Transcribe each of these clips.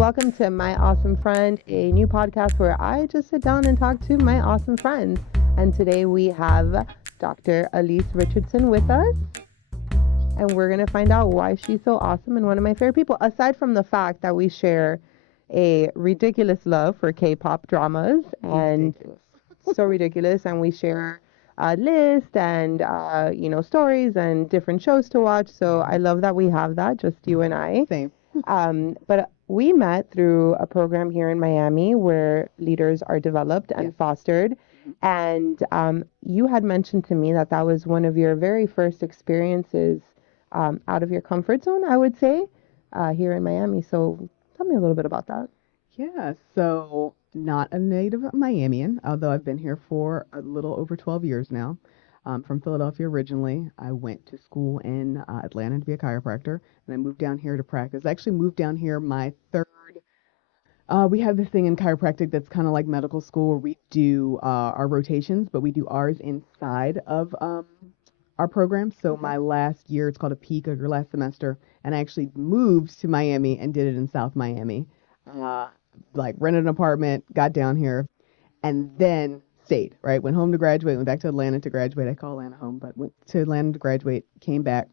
welcome to My Awesome Friend, a new podcast where I just sit down and talk to my awesome friends. And today we have Dr. Alysse Richardson with us, and we're going to find out why she's so awesome and one of my favorite people, aside from the fact that we share a ridiculous love for K-pop dramas, and so ridiculous, and we share a list and, stories and different shows to watch. So I love that we have that, just you and I. Same. But we met through a program here in Miami where leaders are developed and fostered. And you had mentioned to me that was one of your very first experiences out of your comfort zone, I would say, here in Miami. So tell me a little bit about that. Yeah, so not a native Miamian, although I've been here for a little over 12 years now. From Philadelphia originally. I went to school in Atlanta to be a chiropractor, and I moved down here to practice. I actually moved down here my third. We have this thing in chiropractic that's kind of like medical school where we do our rotations, but we do ours inside of our program. So my last year, it's called a peak of your last semester, and I actually moved to Miami and did it in South Miami. Like rented an apartment, got down here, and then stayed, right? Went home to graduate, went back to Atlanta to graduate. I call Atlanta home, but went to Atlanta to graduate, came back,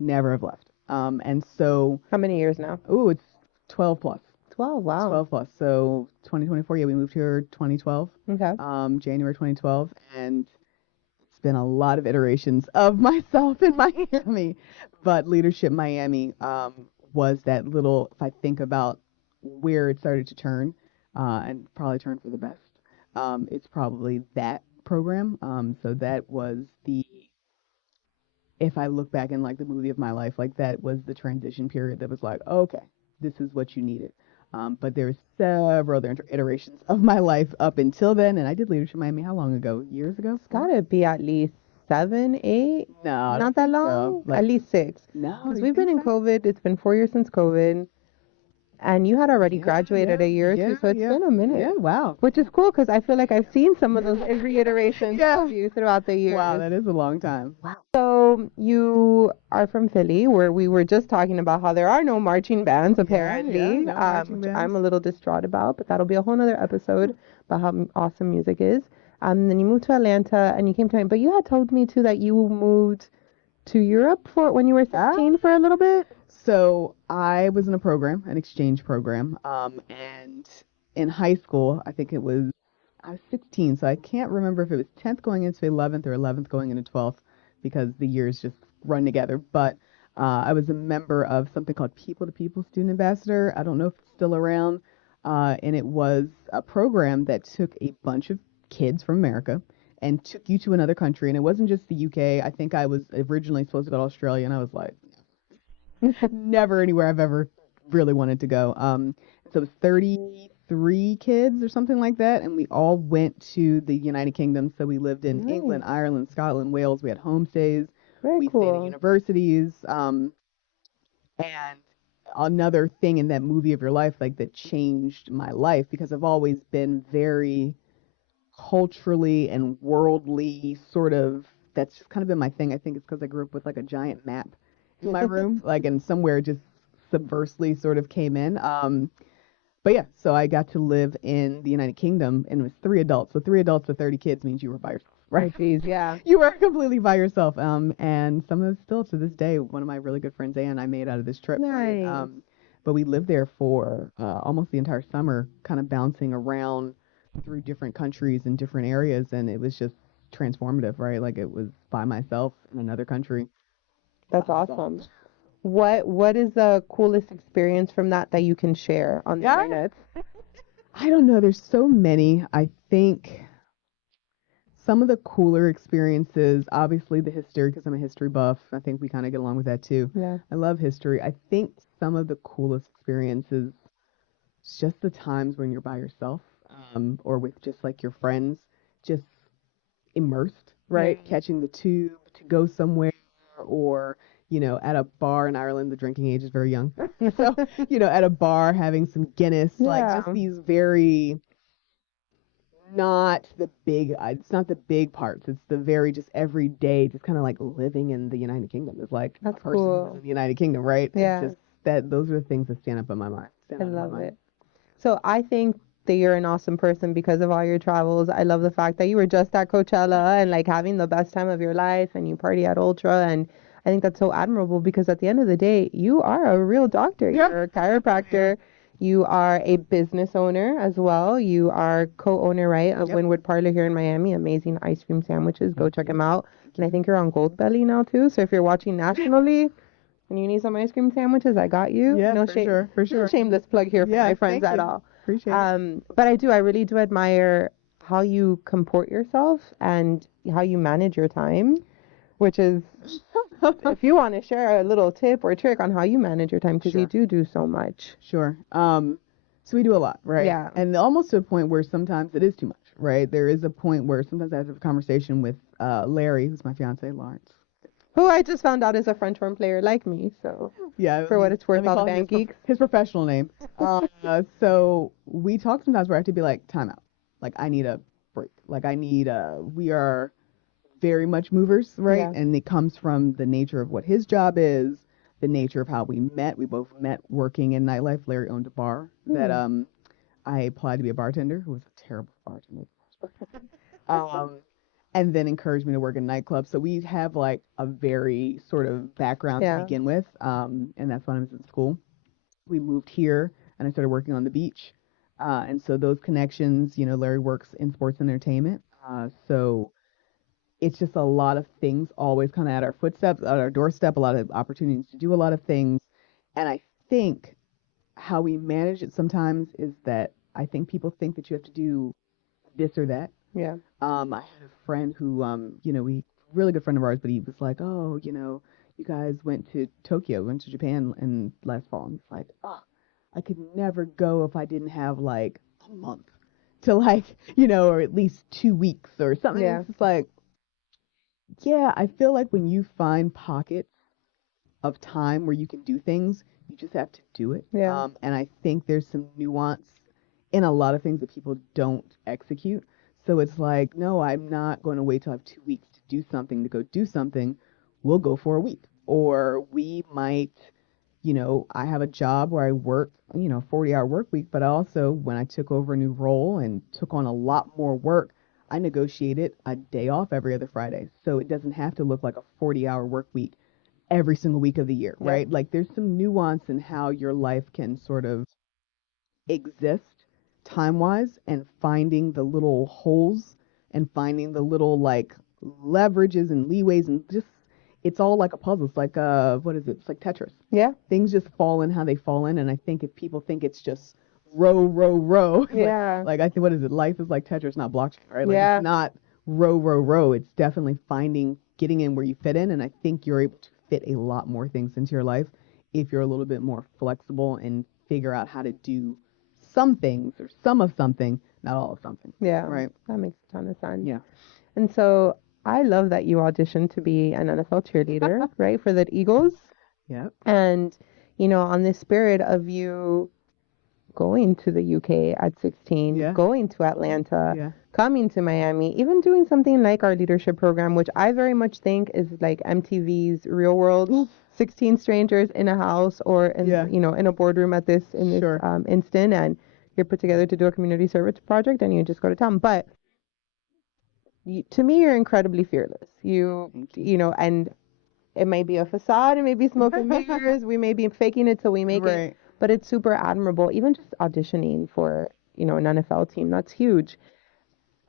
never have left. And so. How many years now? Oh, it's 12 plus. 12, wow. 12 plus. So 2024, yeah, we moved here 2012. Okay. January 2012, and it's been a lot of iterations of myself in Miami. But Leadership Miami was that little, if I think about where it started to turn, and probably turn for the best. It's probably that program. So that was if I look back in like the movie of my life, like that was the transition period that was like, okay, this is what you needed. But there's several other iterations of my life up until then. And I did Leadership Miami how long ago? Years ago? It's got to be at least 7, 8. No. Not that long? So. Like, at least 6. No. Because we've been in COVID. It's been 4 years since COVID. And you had already graduated a year or two, so it's been a minute. Yeah, wow. Which is cool because I feel like I've seen some of those reiterations of you throughout the years. Wow, that is a long time. Wow. So you are from Philly, where we were just talking about how there are no marching bands, apparently. No marching bands. I'm a little distraught about, but that'll be a whole other episode about how awesome music is. Then you moved to Atlanta and you came to, but you had told me too that you moved to Europe when you were 16 for a little bit. So I was in a program, an exchange program, and in high school, I was 16, so I can't remember if it was 10th going into 11th or 11th going into 12th because the years just run together. But I was a member of something called People to People Student Ambassador. I don't know if it's still around, and it was a program that took a bunch of kids from America and took you to another country. And it wasn't just the UK. I think I was originally supposed to go to Australia, and I was like, never anywhere I've ever really wanted to go. So it was 33 kids or something like that, and we all went to the United Kingdom. So we lived in England, Ireland, Scotland, Wales. We had homestays. We stayed at universities. And another thing in that movie of your life, like that changed my life, because I've always been very culturally and worldly sort of. That's just kind of been my thing. I think it's because I grew up with like a giant map in my room, like, and somewhere just subversely sort of came in. But yeah, so I got to live in the United Kingdom, and it was 3 adults. So 3 adults with 30 kids means you were by yourself, right? Oh, geez, yeah. You were completely by yourself. And some of us still to this day, one of my really good friends, Anne, I made out of this trip. Nice. Right? But we lived there for almost the entire summer, kind of bouncing around through different countries and different areas, and it was just transformative, right? Like it was by myself in another country. That's awesome. What is the coolest experience from that you can share on the internet? I don't know. There's so many. I think some of the cooler experiences, obviously the history, because I'm a history buff. I think we kind of get along with that too. Yeah. I love history. I think some of the coolest experiences is just the times when you're by yourself, or with just like your friends, just immersed, right? Yeah. Catching the tube to go somewhere, or at a bar in Ireland. The drinking age is very young. So, at a bar having some Guinness, like just these very, it's not the big parts. It's the very just everyday, just kind of like living in the United Kingdom. It's like that's a person cool. in the United Kingdom, right? Yeah. It's just that those are the things that stand up in my mind. I love it. So I think that you're an awesome person because of all your travels. I love the fact that you were just at Coachella and like having the best time of your life and you party at Ultra. And I think that's so admirable because at the end of the day, you are a real doctor. Yeah. You're a chiropractor. You are a business owner as well. You are co-owner, right, of Wynwood Parlor here in Miami. Amazing ice cream sandwiches. Go check them out. And I think you're on Gold Belly now too. So if you're watching nationally and you need some ice cream sandwiches, I got you. Yeah, No for sure. No shameless plug here for my friends at all. Appreciate it. But I really do admire how you comport yourself and how you manage your time, which is, if you want to share a little tip or trick on how you manage your time, because you do so much. Sure. So we do a lot, right? Yeah. And almost to a point where sometimes it is too much, right? There is a point where sometimes I have a conversation with Larry, who's my fiance, Lawrence. Who I just found out is a French horn player like me, so yeah, for what it's worth, all the band geeks. His professional name. So we talk sometimes where I have to be like, time out. Like, I need a break. Like, we are very much movers, right? Yeah. And it comes from the nature of what his job is, the nature of how we met. We both met working in nightlife. Larry owned a bar that I applied to be a bartender, who was a terrible bartender. And then encouraged me to work in nightclubs. So we have like a very sort of background to begin with. And that's when I was in school. We moved here and I started working on the beach. And so those connections, Larry works in sports and entertainment. So it's just a lot of things always kind of at our footsteps, at our doorstep, a lot of opportunities to do a lot of things. And I think how we manage it sometimes is that I think people think that you have to do this or that. Yeah. I had a friend who, we really good friend of ours, but he was like, oh, you guys went to Japan in last fall. And it's like, oh, I could never go if I didn't have like a month to like, or at least 2 weeks or something. Yeah. It's just like, yeah, I feel like when you find pockets of time where you can do things, you just have to do it. Yeah. And I think there's some nuance in a lot of things that people don't execute. So it's like, no, I'm not going to wait till I have 2 weeks to do something, to go do something. We'll go for a week. Or we might, I have a job where I work, 40-hour work week, but also when I took over a new role and took on a lot more work, I negotiated a day off every other Friday. So it doesn't have to look like a 40-hour work week every single week of the year, right? Like there's some nuance in how your life can sort of exist time-wise and finding the little holes and finding the little like leverages and leeways and just it's all like a puzzle. It's like what is it? It's like Tetris. Yeah. Things just fall in how they fall in, and I think if people think it's just row. Yeah. Like I think what is it? Life is like Tetris, not blockchain, right? Like Yeah. it's not row. It's definitely getting in where you fit in, and I think you're able to fit a lot more things into your life if you're a little bit more flexible and figure out how to do some things or some of something, not all of something. Yeah. Right. That makes a ton of sense. Yeah. And so I love that you auditioned to be an NFL cheerleader, right, for the Eagles. Yeah. And, on this spirit of you going to the UK at 16, going to Atlanta, coming to Miami, even doing something like our leadership program, which I very much think is like MTV's Real World, 16 strangers in a house or in, in a boardroom in this instant, and you're put together to do a community service project and you just go to town. But to me, you're incredibly fearless. And it may be a facade, it may be smoke and mirrors, we may be faking it till we make it, but it's super admirable. Even just auditioning for, an NFL team, that's huge.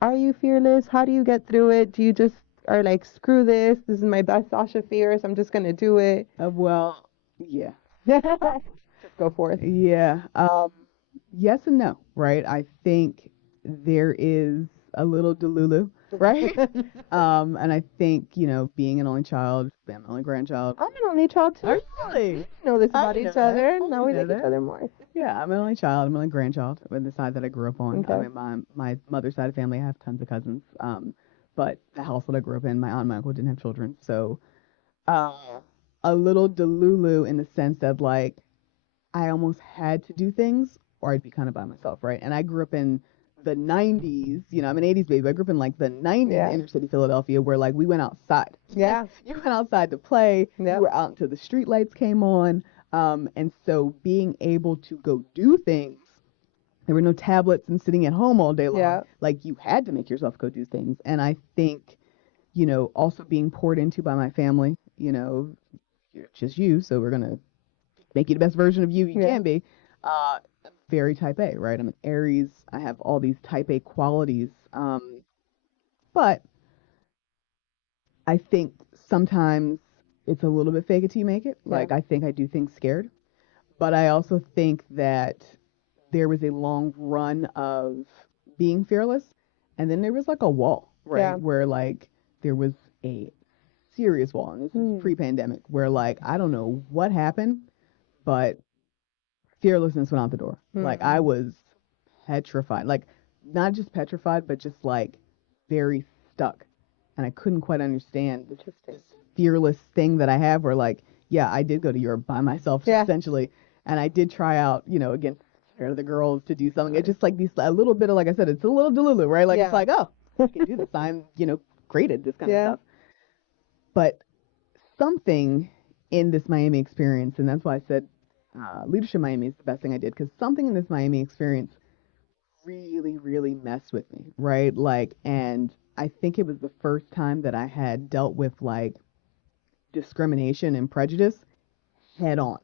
Are you fearless? How do you get through it? Do you just are like, screw this is my best Sasha Fierce, I'm just gonna do it? Well, yeah. Just go forth. Yeah. Yes and no, right? I think there is a little delulu, right? And I think, being an only child, I'm an only grandchild. I'm an only child too. Oh, really? We know this about each other. Now we like each other more. Yeah, I'm an only child. I'm an only grandchild on the side that I grew up on. Okay. I mean, my mother's side of the family, I have tons of cousins. But the household I grew up in, my aunt and my uncle didn't have children. So a little delulu in the sense of like, I almost had to do things or I'd be kind of by myself, right? And I grew up in the 90s, I'm an 80s baby. I grew up in like the 90s inner city Philadelphia where like we went outside. Yeah. You went outside to play. You were out until the street lights came on. And so being able to go do things, there were no tablets and sitting at home all day long. Yeah. Like you had to make yourself go do things. And I think, also being poured into by my family, you're just you, so we're gonna make you the best version of you Yeah. can be. I'm very type A, right? I'm an Aries. I have all these type A qualities. But I think sometimes it's a little bit fake it till you make it. Yeah. Like I think I do things scared. But I also think that there was a long run of being fearless, and then there was like a wall, right? Yeah. Where like there was a serious wall, and this is pre-pandemic, where like I don't know what happened, but fearlessness went out the door. Like I was petrified, like not just petrified, but just like very stuck, and I couldn't quite understand this fearless thing that I have, where like yeah, I did go to Europe by myself essentially, and I did try out, against the girls to do something. It's just like a little bit of, like I said, it's a little delulu, right? Like it's like, oh, I can do this. I'm, great at this kind of stuff. But something in this Miami experience, and that's why I said Leadership Miami is the best thing I did, because something in this Miami experience really, really messed with me, right? Like, and I think it was the first time that I had dealt with like discrimination and prejudice head on,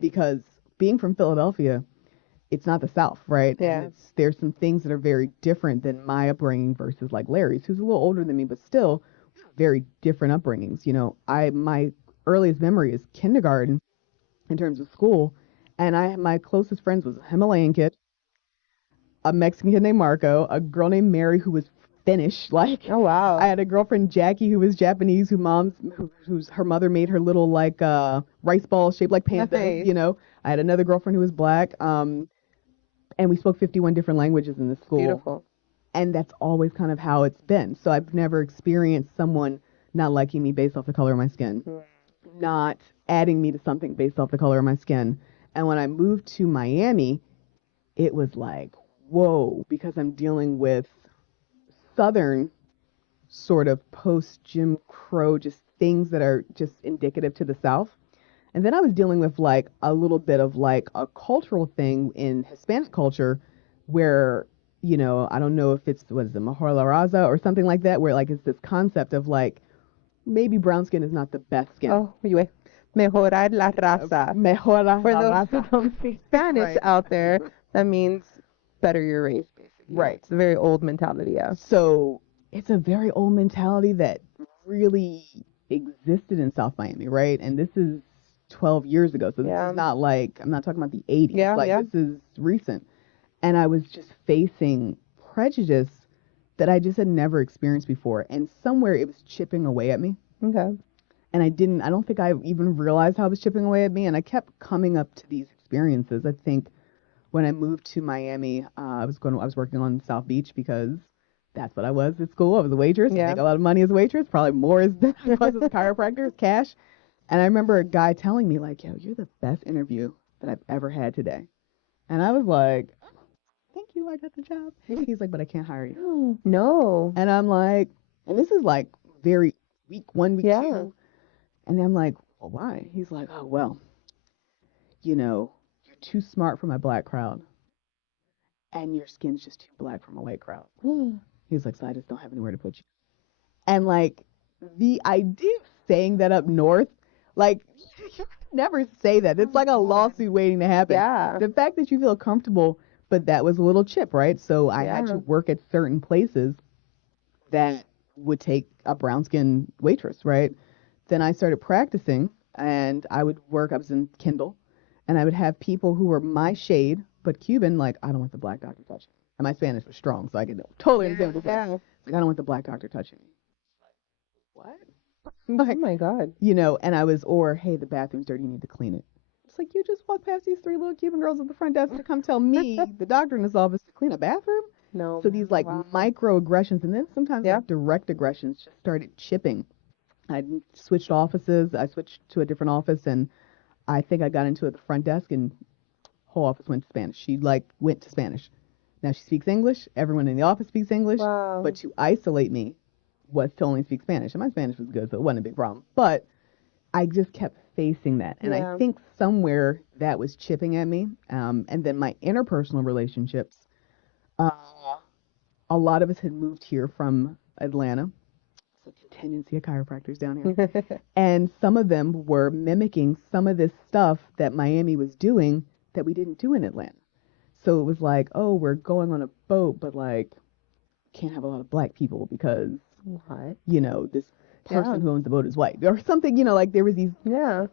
because being from Philadelphia, it's not the South, right? Yeah. And there's some things that are very different than my upbringing versus like Larry's, who's a little older than me, but still very different upbringings. My earliest memory is kindergarten in terms of school, and my closest friends was a Himalayan kid, a Mexican kid named Marco, a girl named Mary who was Finnish. Like, oh wow, I had a girlfriend Jackie who was Japanese, whose her mother made her little like rice balls shaped like pandas. Nice. I had another girlfriend who was black. And we spoke 51 different languages in the school. Beautiful. And that's always kind of how it's been. So I've never experienced someone not liking me based off the color of my skin, not adding me to something based off the color of my skin. And when I moved to Miami, it was like, whoa, because I'm dealing with Southern sort of post Jim Crow, just things that are just indicative to the South. And then I was dealing with like a little bit of like a cultural thing in Hispanic culture where, I don't know if it's, what is it, Mejor la Raza or something like that, where like it's this concept of like maybe brown skin is not the best skin. Oh, mejorar la raza. Mejorar For la those raza. who don't speak Spanish out there, that means better your race, basically. Right. It's a very old mentality, yeah. So it's a very old mentality that really existed in South Miami, right? And this is 12 years ago. So this is not like, I'm not talking about the 80s. Yeah, This is recent. And I was just facing prejudice that I just had never experienced before. And somewhere it was chipping away at me. Okay. And I don't think I even realized how it was chipping away at me. And I kept coming up to these experiences. I think when I moved to Miami, I was working on South Beach because that's what I was at school. I was a waitress. I make a lot of money as a waitress, probably more than I was as a chiropractor, cash. And I remember a guy telling me, like, yo, you're the best interview that I've ever had today. And I was like, oh, thank you, I got the job. He's like, but I can't hire you. No. And I'm like, and this is like very week 1, week 2. And I'm like, well, why? He's like, oh, well, you're too smart for my black crowd. And your skin's just too black for my white crowd. He's like, so I just don't have anywhere to put you. And like the idea of saying that up north, like you never say that. It's like a lawsuit waiting to happen. Yeah. The fact that you feel comfortable, but that was a little chip, right? So I had to work at certain places that would take a brown skin waitress, right? Then I started practicing and I was in Kindle and I would have people who were my shade, but Cuban, like, I don't want the black doctor touching me. And my Spanish was strong, so I could totally understand what they're saying. Like, I don't want the black doctor touching me. What? Oh my God. Or, hey, the bathroom's dirty, you need to clean it. It's like, you just walk past these 3 little Cuban girls at the front desk to come tell me, the doctor in this office, to clean a bathroom? No. So these like microaggressions, and then sometimes like direct aggressions just started chipping. I switched offices. I switched to a different office, and I think I got into the front desk, and whole office went to Spanish. She like went to Spanish. Now she speaks English. Everyone in the office speaks English. Wow. But to isolate me was to only speak Spanish, and my Spanish was good, so it wasn't a big problem. But I just kept facing that. And I think somewhere that was chipping at me. And then my interpersonal relationships, uh, a lot of us had moved here from Atlanta. So contingency of chiropractors down here. And some of them were mimicking some of this stuff that Miami was doing that we didn't do in Atlanta. So it was like, oh, we're going on a boat, but like can't have a lot of black people because you know, this person who owns the boat is white or something, you know, like there was these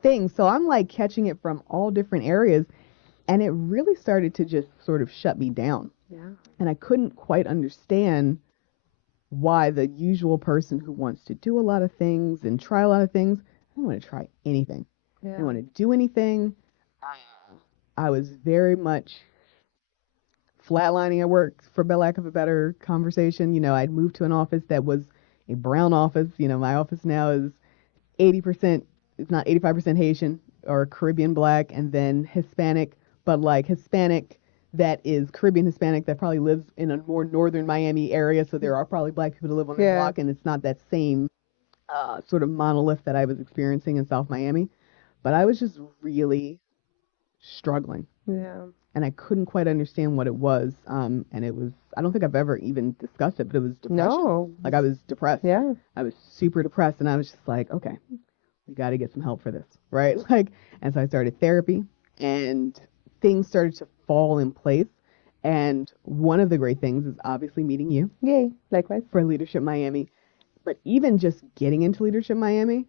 things. So I'm like catching it from all different areas, and it really started to just sort of shut me down. And I couldn't quite understand why the usual person who wants to do a lot of things and try a lot of things, I don't want to try anything. I don't want to do anything. I was very much flatlining at work, for lack of a better conversation. You know, I'd moved to an office that was a brown office. You know, my office now is 80%, it's not 85% Haitian or Caribbean black, and then Hispanic, but like Hispanic that is Caribbean Hispanic that probably lives in a more northern Miami area. So there are probably black people that live on the block, and it's not that same sort of monolith that I was experiencing in South Miami. But I was just really struggling. And I couldn't quite understand what it was. And it was, I don't think I've ever even discussed it, but it was depression. Like I was depressed. I was super depressed, and I was just like, okay, we got to get some help for this, right? Like, and so I started therapy, and things started to fall in place. And one of the great things is obviously meeting you. Yay, likewise. For Leadership Miami. But even just getting into Leadership Miami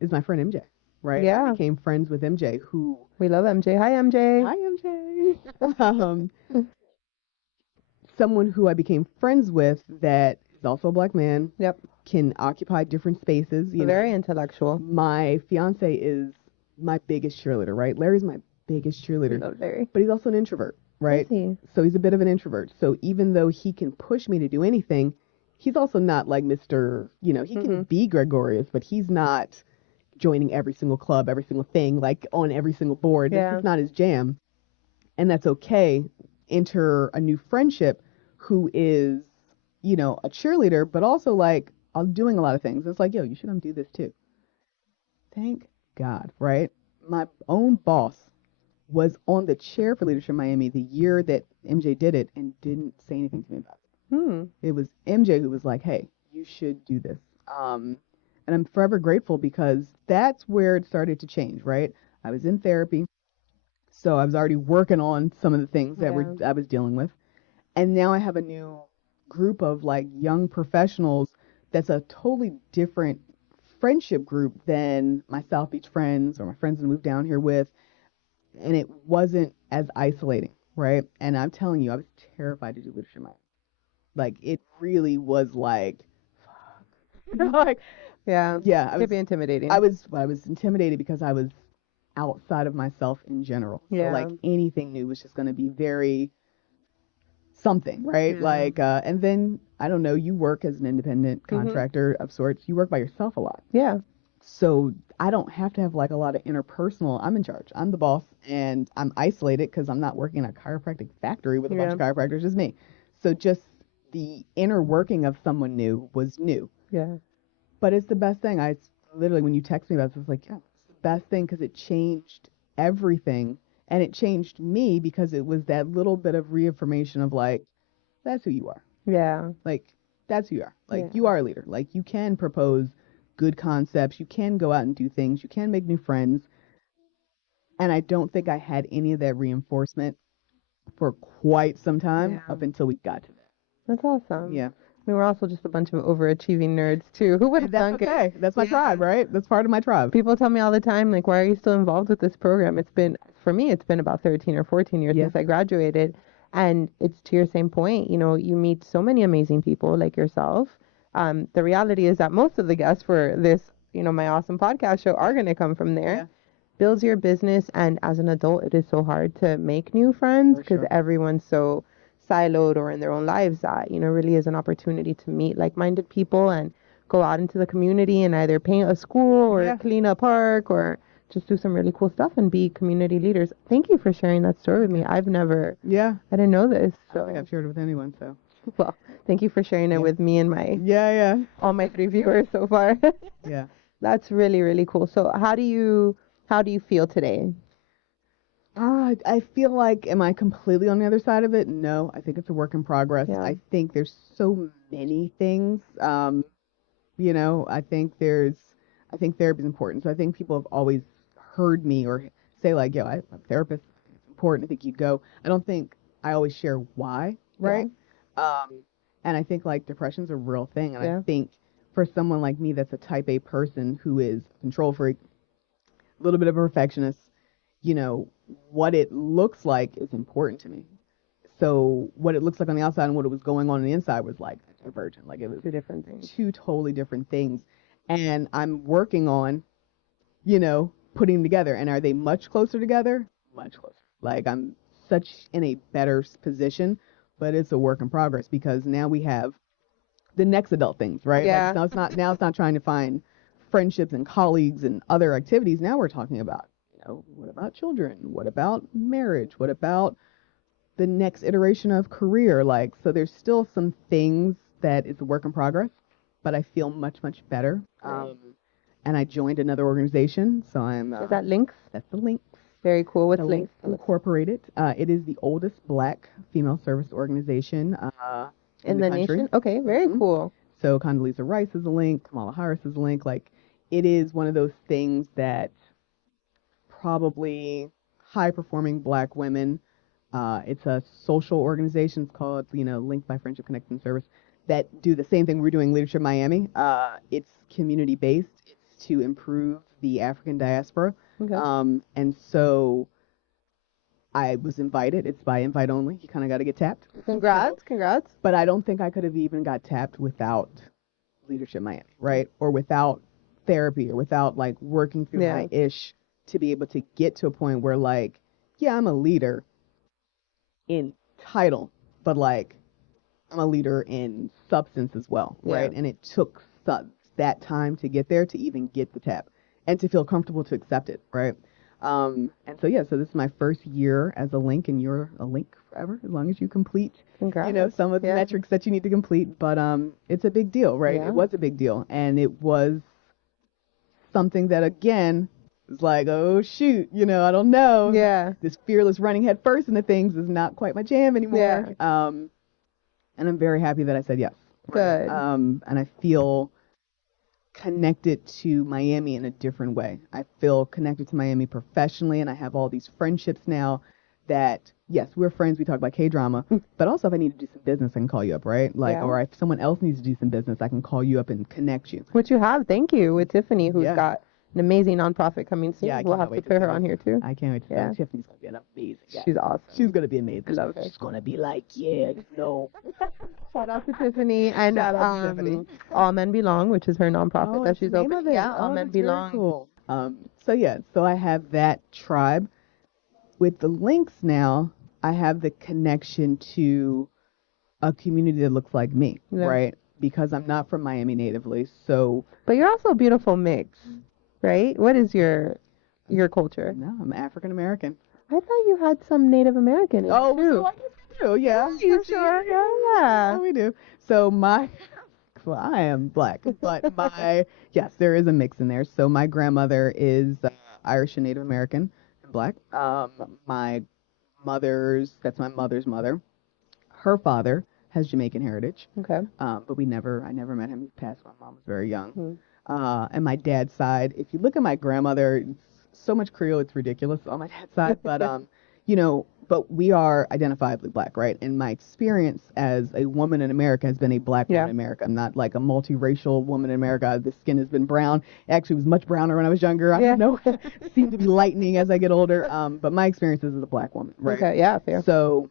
is my friend MJ, right? I became friends with MJ, who... We love MJ. Hi, MJ. Hi, MJ. Someone who I became friends with that is also a black man. Can occupy different spaces. You know, very intellectual. My fiance is my biggest cheerleader, right? Larry's my biggest cheerleader. I love Larry. But he's also an introvert, right? Is he? So he's a bit of an introvert. So even though he can push me to do anything, he's also not like Mr. You know, he can be gregarious, but he's not joining every single club, every single thing, like on every single board. It's not his jam. And that's okay. Enter a new friendship who is, you know, a cheerleader, but also like doing a lot of things. It's like, yo, you should do this too. Thank God, right? My own boss was on the chair for Leadership Miami the year that MJ did it and didn't say anything to me about it. It was MJ who was like, hey, you should do this. And I'm forever grateful because that's where it started to change, right? I was in therapy, so I was already working on some of the things that I was dealing with. And now I have a new group of like young professionals that's a totally different friendship group than my South Beach friends or my friends that moved down here with. And it wasn't as isolating, right? And I'm telling you, I was terrified to do Leadership Miami. Like, it really was like, fuck. Like, it could be intimidating. I was intimidated because I was outside of myself in general. So like anything new was just going to be very something, right? Like, and then I don't know, you work as an independent contractor of sorts. You work by yourself a lot. So I don't have to have like a lot of interpersonal. I'm in charge. I'm the boss, and I'm isolated because I'm not working in a chiropractic factory with a bunch of chiropractors. Just me. So just the inner working of someone new was new. But it's the best thing. I literally, when you text me about this, I was like, yeah, it's the best thing because it changed everything. And it changed me because it was that little bit of reaffirmation of like, that's who you are. Like, that's who you are. Like, you are a leader. Like, you can propose good concepts. You can go out and do things. You can make new friends. And I don't think I had any of that reinforcement for quite some time up until we got to that. That's awesome. I mean, we're also just a bunch of overachieving nerds, too. Who would have thunk it? That's my tribe, right? That's part of my tribe. People tell me all the time, like, why are you still involved with this program? It's been, for me, it's been about 13 or 14 years since I graduated. And it's to your same point, you know, you meet so many amazing people like yourself. The reality is that most of the guests for this, you know, my awesome podcast show are going to come from there. Builds your business. And as an adult, it is so hard to make new friends because everyone's so siloed or in their own lives that, you know, really is an opportunity to meet like-minded people and go out into the community and either paint a school or clean a park or just do some really cool stuff and be community leaders. Thank you for sharing that story with me. I've never, I didn't know this. So. I don't think I've shared it with anyone, so. Well, thank you for sharing it with me and my, all my 3 viewers so far. That's really, really cool. So how do you feel today? I feel like, am I completely on the other side of it? No, I think it's a work in progress. Yeah. I think there's so many things. I think therapy is important. So I think people have always heard me or say like, yo, I'm a therapist. It's important. I think you go. I don't think I always share why, Yeah. right? Um, and I think like depression's a real thing. And I Yeah. think for someone like me that's a type A person who is a control freak, a little bit of a perfectionist, you know, what it looks like is important to me. So what it looks like on the outside and what it was going on the inside was like divergent. Like it was Two different things. two totally different things. And I'm working on, putting them together. And are they much closer together? Much closer. Like I'm such in a better position, but it's a work in progress because now we have the next adult things, right? Yeah. Like now it's not trying to find friendships and colleagues and other activities. Now we're talking about, what about children? What about marriage? What about the next iteration of career? Like, so there's still some things that is a work in progress, but I feel much, much better. Right. And I joined another organization, so Is that Links? that's the Links. Very cool. What's The Links? Links Incorporated. It is the oldest Black female service organization in In the the country. nation? Okay, very Mhm. cool. So Condoleezza Rice is a link, Kamala Harris is a link. Like, it is one of those things that probably high performing Black women. It's a social organization. It's called, Linked by Friendship, Connect, and Service that do the same thing we're doing, Leadership Miami. It's community based. It's to improve the African diaspora. Okay. And so I was invited. It's by invite only. You kind of got to get tapped. Congrats, congrats. But I don't think I could have even got tapped without Leadership Miami, right? Or without therapy or without like working through Yeah. my ish to be able to get to a point where like, yeah, I'm a leader in title, but like I'm a leader in substance as well, right? Yeah. And it took that time to get there to even get the tap and to feel comfortable to accept it, right? And so yeah, so this is my first year as a link, and you're a link forever as long as you complete, Congrats. some of the Yeah. metrics that you need to complete. But it's a big deal, right? Yeah. It was a big deal, and it was something that again was like, oh shoot, I don't know. Yeah. This fearless running head first into things is not quite my jam anymore. Yeah. And I'm very happy that I said yes. Good. And I feel connected to Miami in a different way. I feel connected to Miami professionally, and I have all these friendships now that, yes, we're friends, we talk about K-drama, but also if I need to do some business, I can call you up, right? Like, Yeah. or if someone else needs to do some business, I can call you up and connect you. Which you have, thank you, with Tiffany, who's Yeah. got an amazing nonprofit coming soon. Yeah, I We'll cannot have to wait to put see her her. on here too. I can't wait to Yeah. see Tiffany's going to be an amazing guest. She's awesome. She's going to be amazing. I love her. She's going to be like, yeah, Shout out to Tiffany and Shout out to Tiffany. All Men Belong, which is her nonprofit that that's she's the name opening. of it. Yeah, All Oh, Men that's very Belong. cool. So I have that tribe. With the links now, I have the connection to a community that looks like me, Yeah. right? Because I'm not from Miami natively. So But you're also a beautiful mix, right? What is your culture? no, I'm African American. I thought you had some Native American in it Oh, too. so I guess we do, yeah. You sure? Yeah, Yeah. we do. So well, I am Black, but yes, there is a mix in there. So my grandmother is Irish and Native American and Black. My that's my mother's mother. Her father has Jamaican heritage, Okay. but I never met him. He passed when my mom was very young. Hmm. And my dad's side, if you look at my grandmother, it's so much Creole, it's ridiculous on my dad's side. But but we are identifiably Black, right? And my experience as a woman in America has been a Black woman Yeah. in America. I'm not like a multiracial woman in America. The skin has been brown. Actually, it was much browner when I was younger. I Yeah. don't know. Seemed to be lightening as I get older. But my experience is as a Black woman, right? Okay. Yeah. Fair. So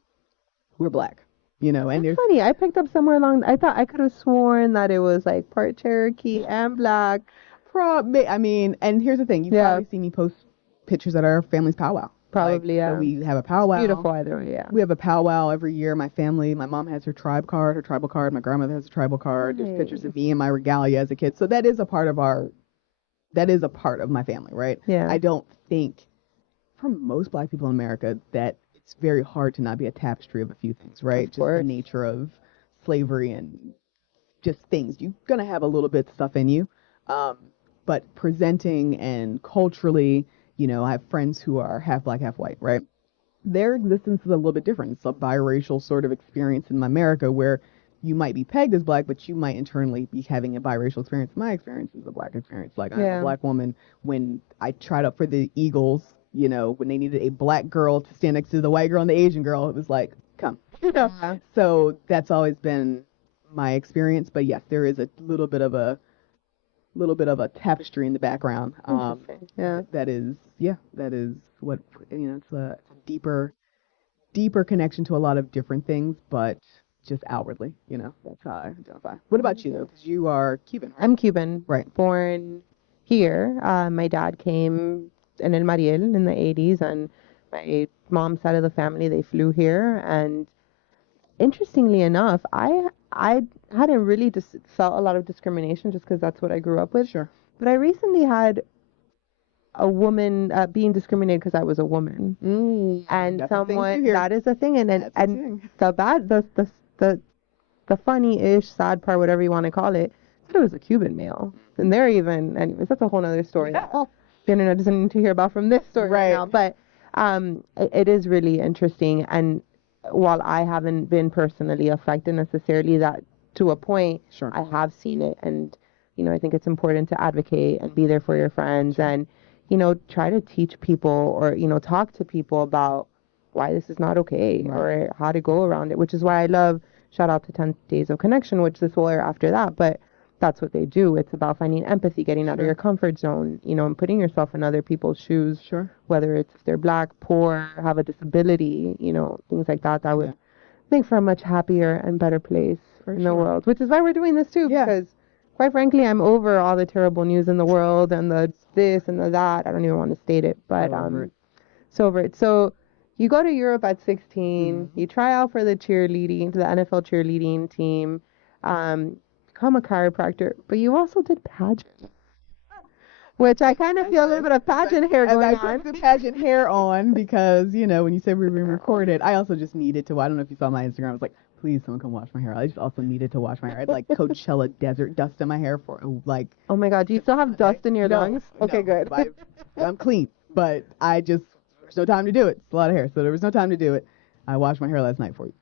we're Black, and That's there's funny. I picked up somewhere along. I thought I could have sworn that it was like part Cherokee and Black. and here's the thing. You Yeah. probably see me post pictures at our family's powwow. Probably, yeah. So we have a powwow. Beautiful either way. Yeah. We have a powwow every year. My mom has her tribal card. My grandmother has a tribal card. There's pictures of me and my regalia as a kid. So that is a part of my family, right? Yeah. I don't think, for most Black people in America, that it's very hard to not be a tapestry of a few things, right? Just the course. nature of slavery and just things. You're going to have a little bit of stuff in you. but presenting and culturally, I have friends who are half black, half white, right? Their existence is a little bit different. It's a biracial sort of experience in America where you might be pegged as black, but you might internally be having a biracial experience. My experience is a black experience. Like, I'm a black woman. When I tried out for the Eagles, when they needed a black girl to stand next to the white girl and the Asian girl, it was like, come. So that's always been my experience. But yes, there is a little bit of a tapestry in the background. That is what, it's a deeper connection to a lot of different things, but just outwardly, that's how I identify. What about you, though? Because you are Cuban, right? I'm Cuban. Right. Born here. My dad came in El Mariel in the 80s, and my mom's side of the family, they flew here. And interestingly enough, I hadn't really felt a lot of discrimination just because that's what I grew up with. Sure. But I recently had a woman being discriminated because I was a woman, and someone that is a thing, and the funny-ish, sad part, whatever you want to call it, it was a Cuban male, and they're even, anyways, that's a whole other story that the internet doesn't need to hear about from this story right now. But it is really interesting, and while I haven't been personally affected necessarily that to a point, I have seen it, and I think it's important to advocate and be there for your friends and try to teach people or talk to people about why this is not okay or how to go around it, which is why I love, shout out to 10 Days of Connection, which this will air after that, but that's what they do. It's about finding empathy, getting out of your comfort zone, and putting yourself in other people's shoes, whether it's if they're black, poor, have a disability, things like that. That would make for a much happier and better place in the world, which is why we're doing this too, because quite frankly, I'm over all the terrible news in the world and the this and the that. I don't even want to state it, but so over it. So you go to Europe at 16, you try out for the NFL cheerleading team, become a chiropractor, but you also did pageant, which I kind of feel a little bit of pageant hair going on. I put the pageant hair on because, when you said we were being recorded, I also just needed to, I don't know if you saw my Instagram, I was like, please someone come wash my hair. I just also needed to wash my hair. I had like Coachella desert dust in my hair for like. Oh my God, do you still have dust in your lungs? Okay, good. I'm clean, but there's no time to do it. It's a lot of hair, so there was no time to do it. I washed my hair last night for you.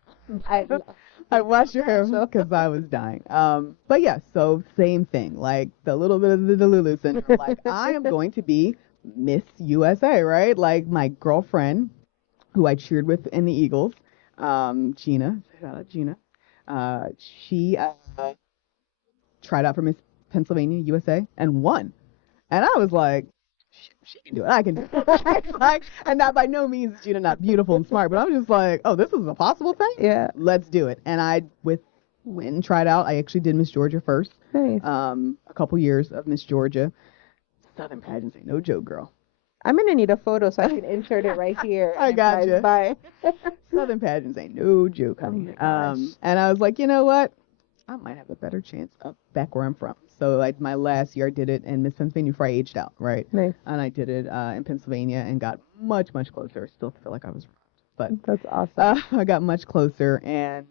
I washed your hair because I was dying. But yeah, so same thing, like the little bit of the Delulu syndrome. Like, I am going to be Miss USA, right? Like, my girlfriend, who I cheered with in the Eagles, Gina, shout out Gina, she tried out for Miss Pennsylvania USA and won. And I was like, she can do it. I can do it. Like, and not by no means is Gina not beautiful and smart, but I'm just like, oh, this is a possible thing? Yeah. Let's do it. And I went and tried out. I actually did Miss Georgia first. Nice. A couple years of Miss Georgia. Southern pageants ain't no joke, girl. I'm going to need a photo so I can insert it right here. I got you. Bye. Southern pageants ain't no joke, honey. And I was like, you know what? I might have a better chance of back where I'm from. So my last year I did it in Miss Pennsylvania before I aged out, right? Nice. And I did it in Pennsylvania and got much, much closer. Still feel like I was wrong. But that's awesome. I got much closer. And,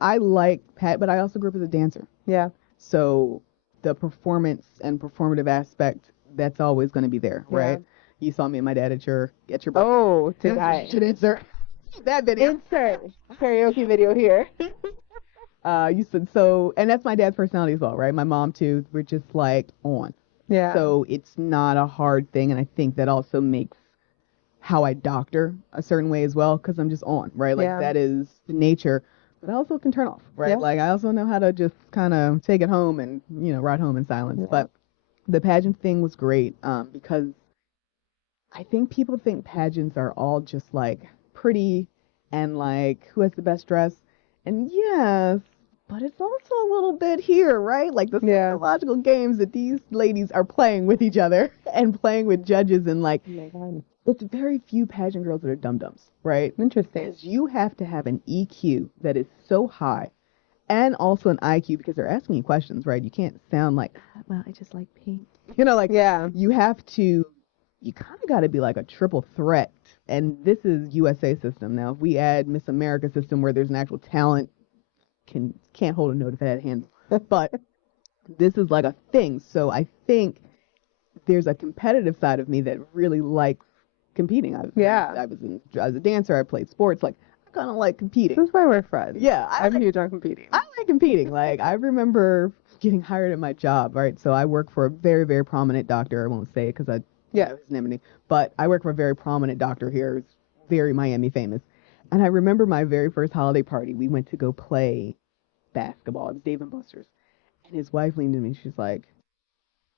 I like Pat, but I also grew up as a dancer. Yeah. So the performance and performative aspect, that's always going to be there, right? You saw me and my dad at your Oh, did I? Should insert that video. Insert karaoke video here. You said so, and that's my dad's personality as well, right? My mom too. We're just like on. Yeah. So it's not a hard thing, and I think that also makes how I doctor a certain way as well, because I'm just on, right? Like that is the nature. But I also can turn off, right? Yeah. Like I also know how to just kind of take it home and ride home in silence. But the pageant thing was great because I think people think pageants are all just like pretty and like who has the best dress. And yes, but it's also a little bit here, right? Like the psychological games that these ladies are playing with each other and playing with judges and like, oh my God. It's very few pageant girls that are dum-dums, right? Interesting. Because you have to have an EQ that is so high and also an IQ because they're asking you questions, right? You can't sound like, well, I just like pink. You have to, you kind of got to be like a triple threat. And this is USA system. Now, if we add Miss America system where there's an actual talent, can't hold a note if it had a handle. But this is like a thing. So I think there's a competitive side of me that really likes competing. I was a dancer. I played sports. Like, I kind of like competing. This is why we're friends. Yeah. I'm huge on competing. I like competing. Like, I remember getting hired at my job, right? So I work for a very, very prominent doctor. I won't say it because his name, but I work for a very prominent doctor here. It's very Miami famous. And I remember my very first holiday party. We went to go play basketball. It was Dave & Buster's. And his wife leaned to me. She's like,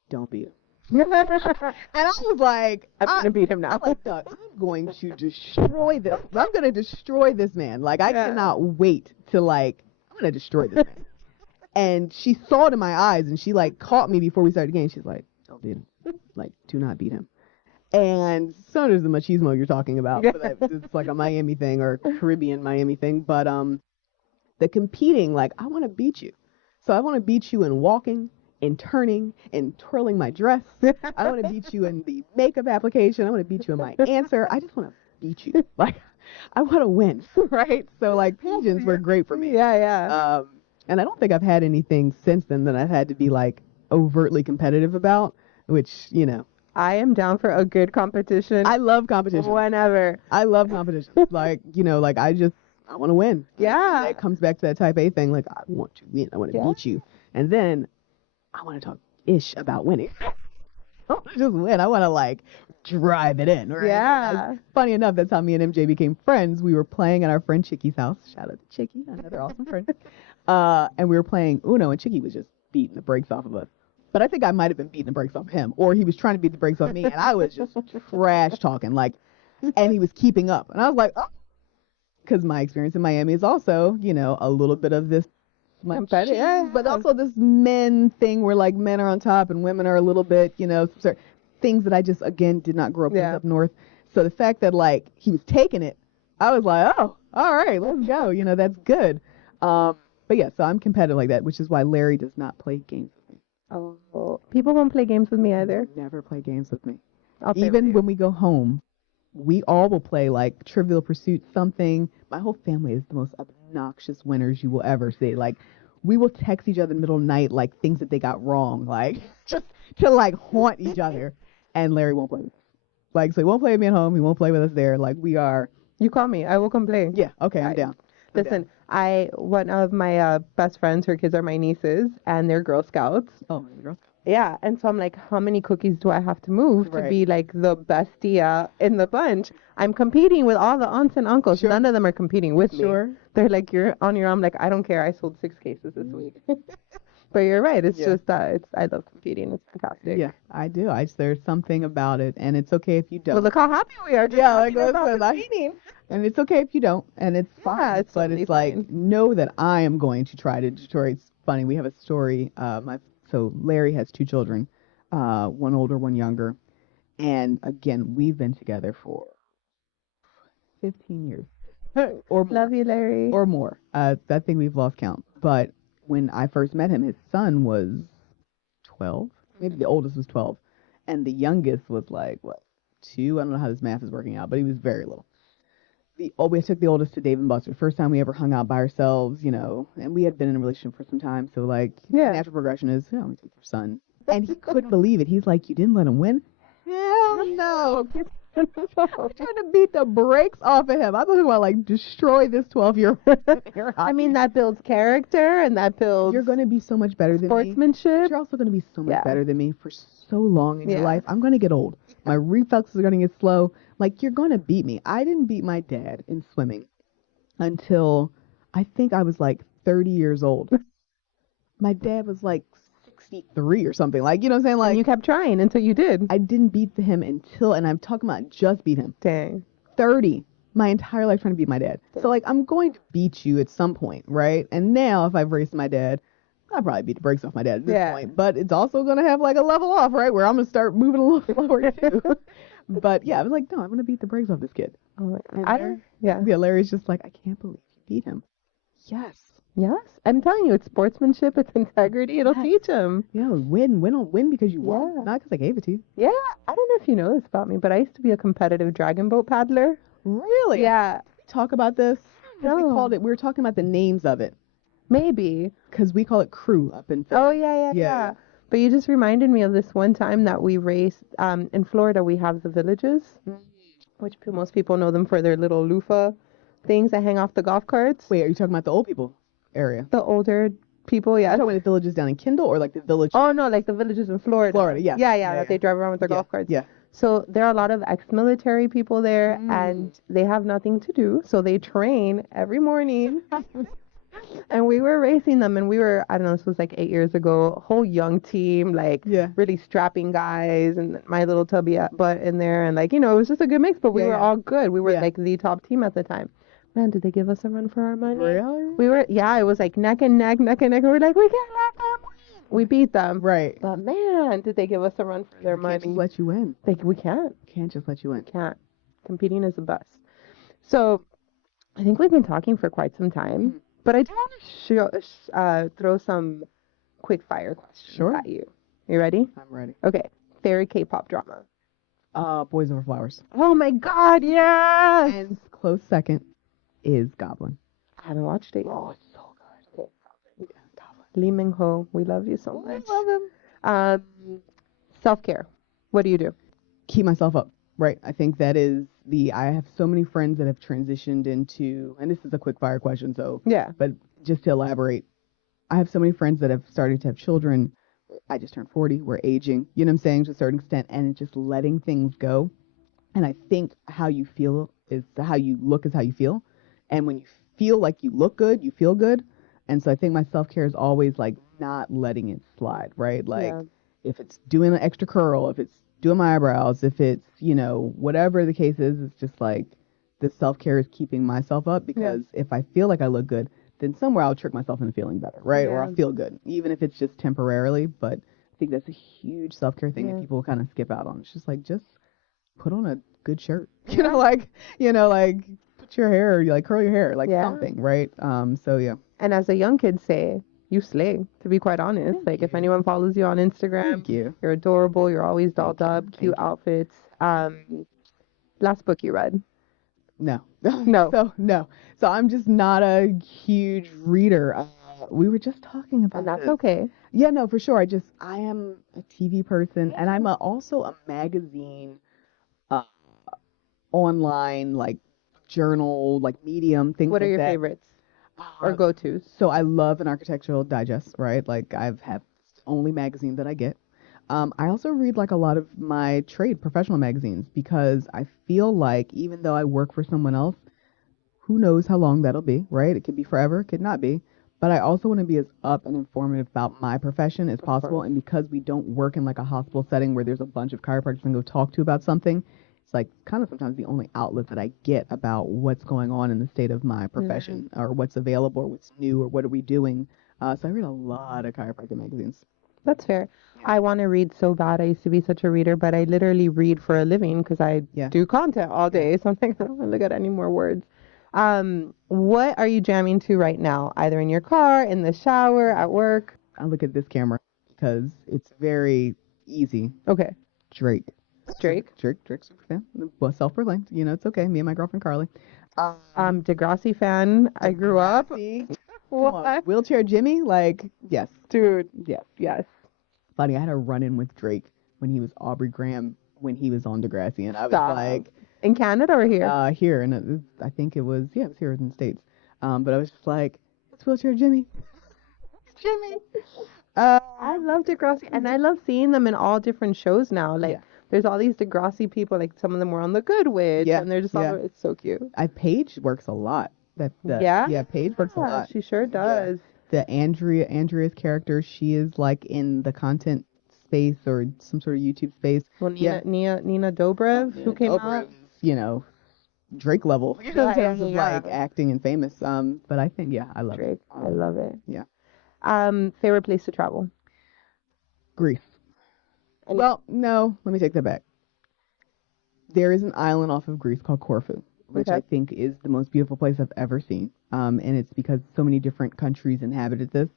don't beat him. And I was like, I'm going to beat him now. I'm like, I'm going to destroy this. I'm going to destroy this man. Like, I cannot wait to, like, I'm going to destroy this man. And she saw it in my eyes, and she, like, caught me before we started the game. She's like, don't beat him. Like, do not beat him. And so there's the machismo you're talking about. But it's like a Miami thing or Caribbean Miami thing. But the competing, like, I want to beat you. So I want to beat you in walking, in turning, in twirling my dress. I want to beat you in the makeup application. I want to beat you in my answer. I just want to beat you. Like, I want to win, right? So, like, pageants were great for me. Yeah. And I don't think I've had anything since then that I've had to be, like, overtly competitive about, which, you know. I am down for a good competition. I love competition. Whenever. I love competition. Like, you know, like, I want to win. Yeah. It comes back to that type A thing. Like, I want to win. I want to beat you. And then I want to talk ish about winning. I don't want to just win. I want to, like, drive it in. Right? Yeah. Funny enough, that's how me and MJ became friends. We were playing at our friend Chickie's house. Shout out to Chickie, another awesome friend. And we were playing Uno, and Chickie was just beating the brakes off of us. But I think I might have been beating the brakes off him, or he was trying to beat the brakes off me, and I was just trash talking, like, and he was keeping up. And I was like, oh, because my experience in Miami is also, you know, a little bit of this competitive, but also this men thing where, like, men are on top and women are a little bit, you know, things that I just, again, did not grow up with up north. So the fact that, like, he was taking it, I was like, oh, all right, let's go. You know, that's good. But yeah, so I'm competitive like that, which is why Larry does not play games with me. Oh, people won't play games with me either. Never play games with me. Even when we go home, we all will play, like, Trivial Pursuit, something. My whole family is the most obnoxious winners you will ever see. Like, we will text each other in the middle of the night, like, things that they got wrong, like, just to, like, haunt each other. And Larry won't play with us. Like, so he won't play with me at home. He won't play with us there. Like, we are. You call me. I will come play. Yeah. Okay. I'm down. Listen, one of my best friends, her kids are my nieces, and they're Girl Scouts. Oh, Girl Scouts. Yeah, and so I'm like, how many cookies do I have to move to be, like, the bestie in the bunch? I'm competing with all the aunts and uncles. Sure. None of them are competing with me. They're like, you're on your own. Like, I don't care. I sold 6 cases this week. But you're right. It's just I love competing. It's fantastic. Yeah, I do. There's something about it, and it's okay if you don't. Well, look how happy we are. Like competing. And it's okay if you don't, and it's fine. But totally it's fine. Like, know that I am going to try to destroy. It's funny. We have a story. So Larry has 2 children, one older, one younger, and again, we've been together for 15 years. Or more. Love you, Larry. Or more. I think we've lost count. But when I first met him, his son was 12. Maybe the oldest was 12. And the youngest was, like, 2? I don't know how this math is working out, but he was very little. We took the oldest to Dave & Buster's. First time we ever hung out by ourselves, you know, and we had been in a relationship for some time. So, like, natural progression is, we take your son. And he couldn't believe it. He's like, you didn't let him win? Hell no. I'm trying to beat the brakes off of him. I'm talking about, like, destroy this 12-year-old. I mean, that builds character, and that builds. You're going to be so much better than me. Sportsmanship. You're also going to be so much better than me for so long in your life. I'm going to get old. My reflexes are going to get slow. Like, you're going to beat me. I didn't beat my dad in swimming until I think I was, like, 30 years old. My dad was, like, 63 or something. Like, you know what I'm saying? Like, and you kept trying until you did. I didn't beat him until, and I'm talking about just beat him. Dang. 30. My entire life trying to beat my dad. Dang. So, like, I'm going to beat you at some point, right? And now, if I've raced my dad, I'll probably beat the brakes off my dad at this point. But it's also going to have, like, a level off, right? Where I'm going to start moving a little slower, too. But, yeah, I was like, no, I'm going to beat the brakes off this kid. Oh, Larry's just like, I can't believe you beat him. Yes. Yes. I'm telling you, it's sportsmanship, it's integrity. It'll teach him. Yeah, win because you won, not because I gave it to you. Yeah. I don't know if you know this about me, but I used to be a competitive dragon boat paddler. Really? Yeah. Talk about this? No. We were talking about the names of it. Maybe. Because we call it crew up in Philly. Oh, yeah. But you just reminded me of this one time that we raced in Florida. We have the villages, which most people know them for their little loofah things that hang off the golf carts. Wait, are you talking about the old people area? The older people, yeah. You're talking about the villages down in Kendall or like the village? Oh no, like the villages in Florida. Florida, yeah. Yeah, that they drive around with their golf carts. Yeah. So there are a lot of ex-military people there, and they have nothing to do, so they train every morning. And we were racing them, and we were, I don't know, this was like 8 years ago, a whole young team, like really strapping guys, and my little tubby butt in there, and like, it was just a good mix, but we were all good. We were like the top team at the time. Man, did they give us a run for our money? Really? We were, it was like neck and neck. We were like, we can't let them win. We beat them. Right. But man, did they give us a run for their money. Can't just let you win. We can't. Can't just let you win. Can't. Competing is the best. So I think we've been talking for quite some time, but I do want to throw some quick fire questions at you. You ready? I'm ready. Okay. Favorite K-pop drama? Boys Over Flowers. Oh my God, yes! And close second is Goblin. I haven't watched it yet. Oh, it's so good. Okay. Yeah, Goblin. Lee Min-ho, we love you so much. I love him. Self-care. What do you do? Keep myself up, right? I think that is I have so many friends that have transitioned into, and this is a quick fire question, so, but just to elaborate, I have so many friends that have started to have children. I just turned 40. We're aging, you know what I'm saying, to a certain extent, and it's just letting things go. And I think how you feel is how you look is how you feel. And when you feel like you look good, you feel good. And so I think my self-care is always like not letting it slide, right? Like if it's doing an extra curl, if it's doing my eyebrows, if it's, whatever the case is, it's just like the self-care is keeping myself up because if I feel like I look good, then somewhere I'll trick myself into feeling better, right? Or I'll feel good, even if it's just temporarily. But I think that's a huge self-care thing that people kind of skip out on. It's just like, just put on a good shirt, like put your hair, like curl your hair, like something, right? So yeah. And as a young kid say, you slay, to be quite honest. If anyone follows you on Instagram, you're adorable, you're always dolled up, cute outfits. Last book you read? No. No. So I'm just not a huge reader. We were just talking about and that's this. Okay. Yeah, no, for sure. I am a TV person, and I'm also a magazine, online, like journal, like Medium, things like that. What are your favorites or go-tos? So I love an Architectural Digest, right? Like I've had only magazine that I get. I also read like a lot of my trade professional magazines because I feel like even though I work for someone else, who knows how long that'll be, right? It could be forever, it could not be. But I also want to be as up and informative about my profession as possible. And because we don't work in like a hospital setting where there's a bunch of chiropractors and go talk to about something, it's like kind of sometimes the only outlet that I get about what's going on in the state of my profession or what's available or what's new or what are we doing. So I read a lot of chiropractic magazines. That's fair. I want to read so bad. I used to be such a reader, but I literally read for a living because I do content all day. So I'm like, I don't want to look at any more words. What are you jamming to right now? Either in your car, in the shower, at work? I look at this camera because it's very easy. Okay. Drake super fan. Well, self-proclaimed. It's okay. Me and my girlfriend Carly. Degrassi fan. I grew up. What? Wheelchair Jimmy? Like, yes. Dude. Yes. Funny, I had a run-in with Drake when he was Aubrey Graham when he was on Degrassi, and I was like... In Canada or here? Here, and I think it was here in the States. But I was just like, it's Wheelchair Jimmy. Jimmy. I love Degrassi, and I love seeing them in all different shows now. There's all these Degrassi people, like some of them were on The Good Witch, and they're just all, it's so cute. Paige works a lot. Paige works a lot. She sure does. The Andrea's character, she is like in the content space or some sort of YouTube space. Well, Nina Dobrev, who came out. Drake level in terms of like acting and famous. But I think I love Drake. it. I love it. Yeah. Favorite place to travel? Greece. Well, no, let me take that back. There is an island off of Greece called Corfu, which I think is the most beautiful place I've ever seen. And it's because so many different countries inhabited this.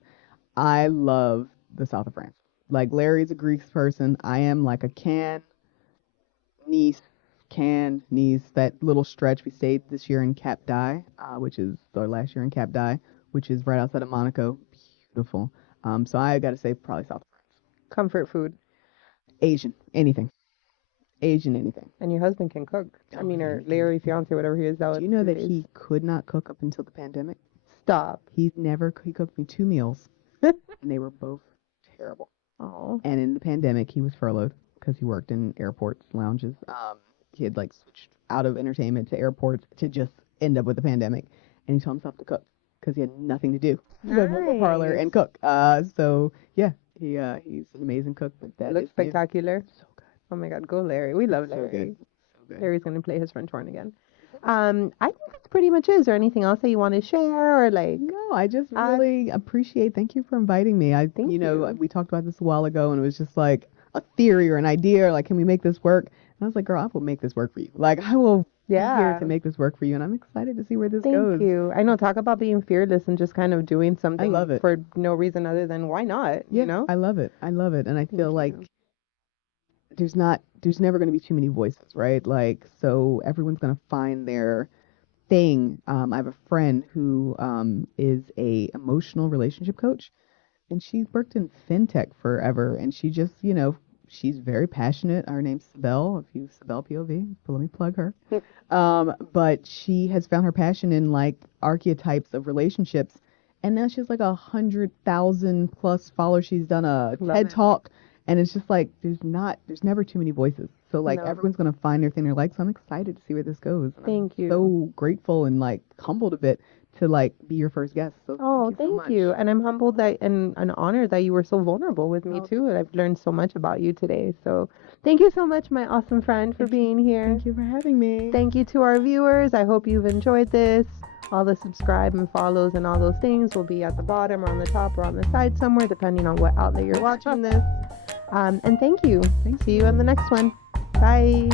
I love the south of France. Like Larry's a Greek person. I am like a Cannes, Nice, that little stretch. We stayed this year in Cap d'Aille, or last year in Cap d'Aille, which is right outside of Monaco. Beautiful. So I got to say probably south of France. Comfort food. Asian, anything. Asian anything. And your husband can cook. I Oh, mean, yeah, or he can. Larry, fiance, whatever he is. That Do you know that he could not cook up until the pandemic? Stop. He cooked me 2 meals, and they were both terrible. Oh. And in the pandemic, he was furloughed because he worked in airports, lounges. He had like switched out of entertainment to airports to just end up with the pandemic, and he taught himself to cook because he had nothing to do. He go to the parlor and cook. So yeah, he's an amazing cook. But that Looks is new. spectacular. So good. Oh my God, go Larry. We love So Larry. good. So good. Larry's gonna play his French horn again. I think that's pretty much it. Is there anything else that you want to share or like? No, I just really appreciate. Thank you for inviting me. Thank you. We talked about this a while ago, and it was just like a theory or an idea, or like, can we make this work? And I was like, girl, I will make this work for you. Like, I will be here to make this work for you, and I'm excited to see where this goes. Thank you. I know, talk about being fearless and just kind of doing something love it. for no reason other than why not, Yeah, you know? I love it. I love it, and I feel like there's never going to be too many voices, right? Like, so everyone's going to find their thing. I have a friend who is a emotional relationship coach, and she's worked in fintech forever, and she just, she's very passionate. Her name's Sibel. If you Sibel POV, let me plug her. But she has found her passion in like archetypes of relationships, and now she's like 100,000 plus followers. She's done a TED Talk, and it's just like there's never too many voices. So like everyone's gonna find their thing they like. So I'm excited to see where this goes. Thank you. So grateful and like humbled a bit to like be your first guest. So thank you. And I'm humbled and honored that you were so vulnerable with me too. And I've learned so much about you today. So thank you so much, my awesome friend, for being here. Thank you for having me. Thank you to our viewers. I hope you've enjoyed this. All the subscribe and follows and all those things will be at the bottom or on the top or on the side somewhere, depending on what outlet you're watching this. And thank you. See you on the next one. Bye.